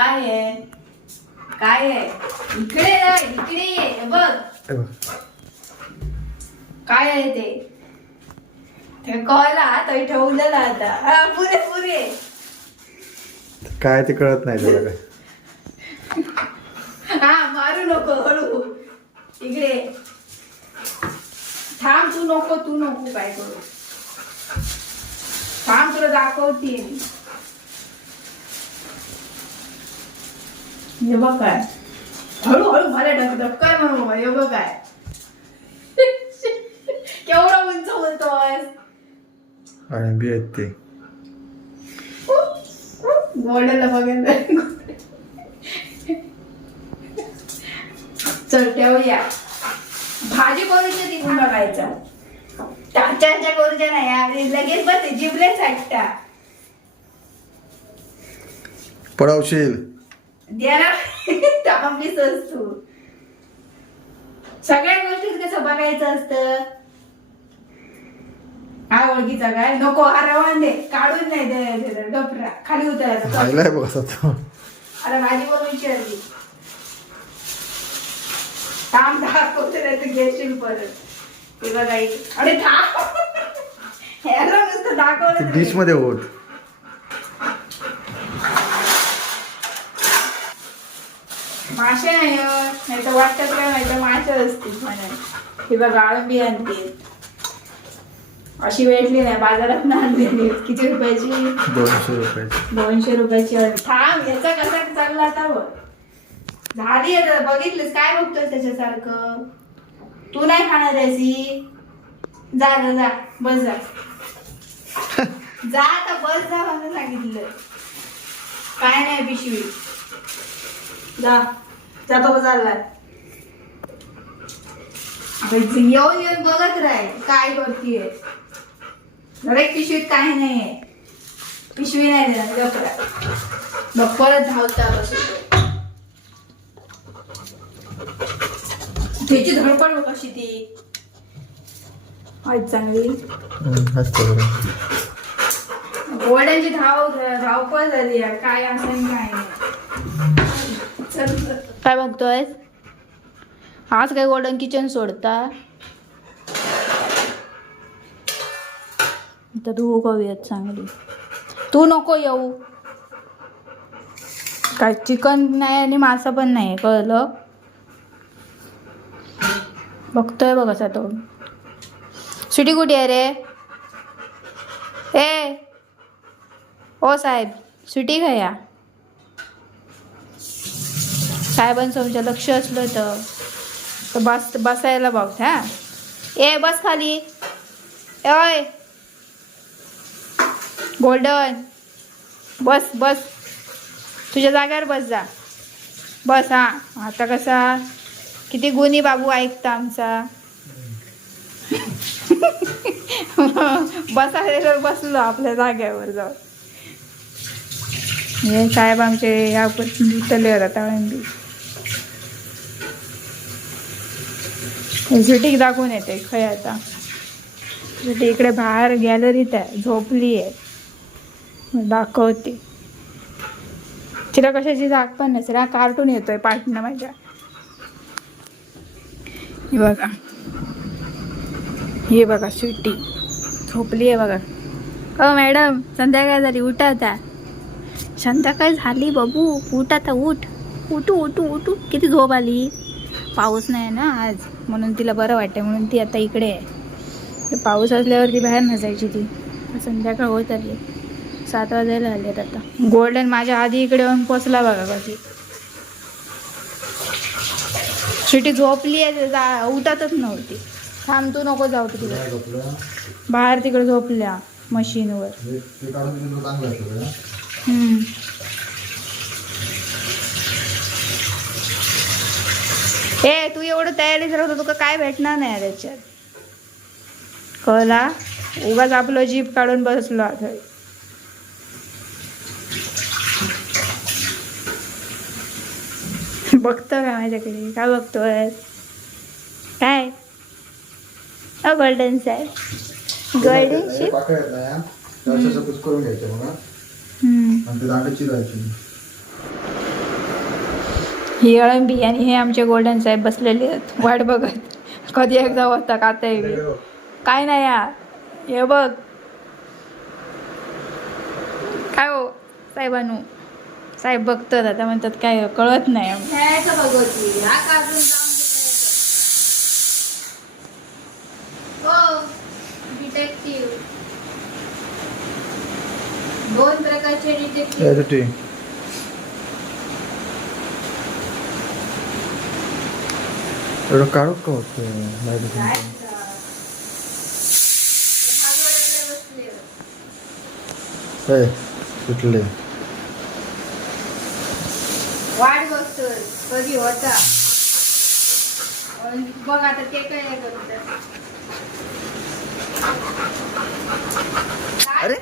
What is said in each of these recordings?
काय आहे? काय आहे? इकडे इकडे ये बघ. काय आहे ते? ते कळला तो ठेवलेला आता. हा, पुरे पुरे. काय ते कळत नाही त्याला काय. हा मारू नको हळू. इकडे. थांब तू नको तू नको काय करू. थांब तुला दाखवते हे बघ काय. हळू हळू मला धक्का म्हणू हे बघ काय. केवढा उंच बोलतोय आणि बी आहेत ते. गोड्याला बघायला चल ठेवूया. भाजी करूच्या तिथून बघायचं. टाचाच्या करूच्या नाही आणि लगेच बस जिबले साठता पडवशील द्यायला तांबीच असतो. सगळ्या गोष्टीत कसं बघायचं असतं? हा ओळखीचा काय? नको हा रवान दे काढून नाही दे गपरा. खाली उतरायचं बघ तो. अरे भाजी पण विचारली थांब दाखवते नाही तर घेशील परत. ते बघा. अरे थांब. ह्याला नुसतं दाखवलं डिशमध्ये ओढ मासे नाही नाही तर वाटतात काय माहिती मासे असतील म्हणून हे बघा आळंबी आणते. अशी भेटली नाही बाजारात ना आणलेली किती रुपयाची? दोनशे रुपयाची. दोनशे रुपयाची. थांब याचा कसा चालला आता बघ. झाली आहे तर बघितलीस काय बघतोय त्याच्यासारखं? तू नाही खाणार आहेसी जा जा जा. बस जा. जा आता बस जा मला सांगितलं. काय नाही पिशवी. जा. जातो चाललाय येऊन येऊन बघत राह काय करतीये. दरेक पिशवीत काही नाहीये. पिशवी नाही देणार मग परत धावता बसतो त्याची धडपड बघ कशी ती. चांगली. घोड्यांची धाव धावपळ झाली. काय असं काय नाही. चल. काय बघतोय आज काय गोल्डन किचन सोडता? तर तू उगवूयात चांगली. तू नको येऊ. काय चिकन नाही आणि मासा पण नाही कळलं? बघतोय बघ असा तो. सुटी कुठे आहे रे? ए ओ साहेब सुटी घ्या साहेबांचं लक्ष असलं तर तर बस बसायला बघ हा? ए बस खाली. ए गोल्डन. बस बस. तुझ्या जागेवर बस जा. बस हा. आता कसा? किती गुणी बाबू ऐकता आमचा. बसायला बसलो आपल्या जाग्यावर जाऊन. हे साहेब आमचे या धुतले आता झुटीक दाखवून येते खय आता. झुटी इकडे बाहेर गॅलरीत आहे झोपली आहे. दाखवते. तिला कशाची जाग पण नसेल हा कार्टून येतोय पाठनं माझ्या. हे बघा. हे बघा सुट्टी झोपली आहे बघा. हो मॅडम संध्याकाळ झाली उठा आता. संध्याकाळ झाली बाबू उठ आता उठ. उठू उठू उठू. किती झोप आली? पाऊस नाही ना आज. म्हणून तिला बरं वाटतं म्हणून ती आता इकडे आहे. पाऊस असल्यावर ती बाहेर नसायची ती. संध्याकाळ होत आली. सात वाजायला आलेत आता. गोल्डन माझ्या आधी इकडे येऊन पोचला बघा कशी शेवटी झोपली आहे जा उठतच नव्हती. थांब तू नको जाऊ तिकडे. बाहेर तिकडे झोपल्या मशीनवर. ए तू एवढं तयारी करत तुका काय भेटणार नाही त्याच्यात कळला उगाच आपलं जीप काढून बसलो आता. बघतो का माझ्याकडे? काय? बघतोय काय अ गोल्डन साहेब गोल्डन शिप करून घ्यायचे म्हणा हम्म आणि ते दांडे चिरायचे ही अळंबी आणि हे आमचे गोल्डन साहेब बसलेले आहेत. वाट बघत. कधी एकदा होता खाता येईल काय नाही या हे बघ. काय हो साहेबानू? साहेब बघतात आता म्हणतात काय कळत नाही हा डिटेक्टिव्ह दोन प्रकारचे डिटेक्टिव्ह यासाठी एवढं काढू का होतं माहिती काय सुटले वाट बघतोय कधी होता आणि बघ आता ते काय अरे।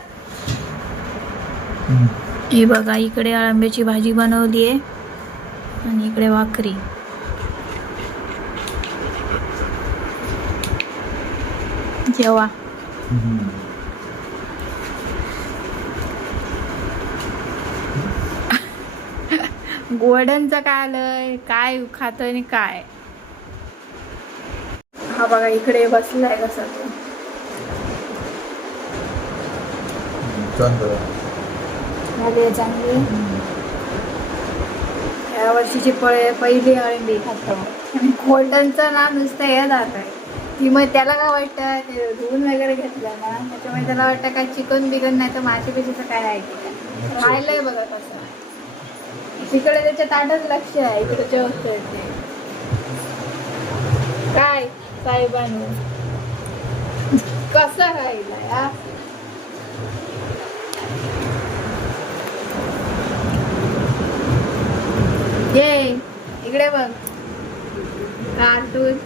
हे बघा इकडे अळंब्याची भाजी बनवली आहे आणि इकडे भाकरी. जेवा गोल्डनचं काय आलंय? काय खातोय आणि काय? हा बघा इकडे बसलाय कसा तो. झाली चांगली. या वर्षीची पळे पहिली अळंबी खातो. आणि गोल्डनचं नाव नुसतं हे जात आहे ती मग त्याला काय वाटतं? ते धुवून वगैरे घेतलं ना त्याच्यामुळे त्याला वाटतं काय चिकन बिकन नाही तर मासे बिशीचं काय आहे. राहिलंय बघा कसं तिकडे त्याच्या ताटच लक्ष आहे इकडे जेवतोय ते काय? साहेबांनो कसं राहिलं या? ये इकडे बघ. कार्टून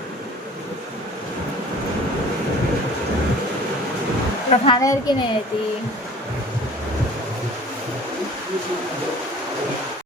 खाण्यावर की नाही आहे ती